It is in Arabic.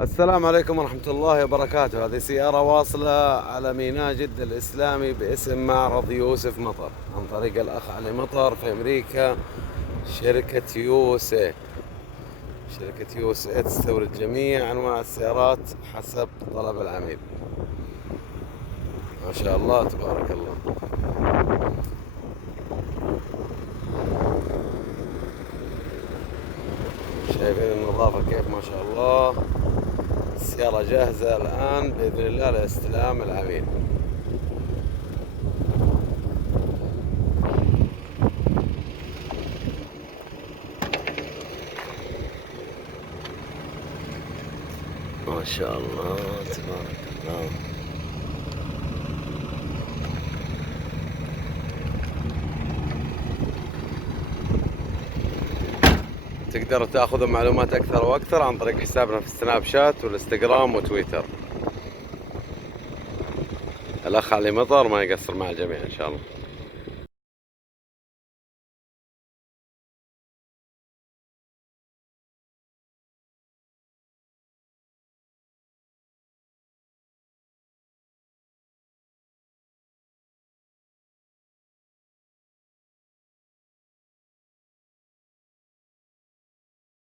السلام عليكم ورحمة الله وبركاته. هذه سيارة واصلة على ميناء جدة الإسلامي باسم معرض يوسف مطر عن طريق الأخ علي مطر في أمريكا. شركة يوسي تستورد جميع أنواع السيارات حسب طلب العميل. ما شاء الله تبارك الله. شايفين النظافة كيف ما شاء الله. السيارة جاهزة الآن بإذن الله لاستلام العميل. ما شاء الله تبارك الله. تقدروا تاخذوا معلومات اكثر واكثر عن طريق حسابنا في السناب شات والانستغرام وتويتر. الاخ علي مطر ما يقصر مع الجميع ان شاء الله.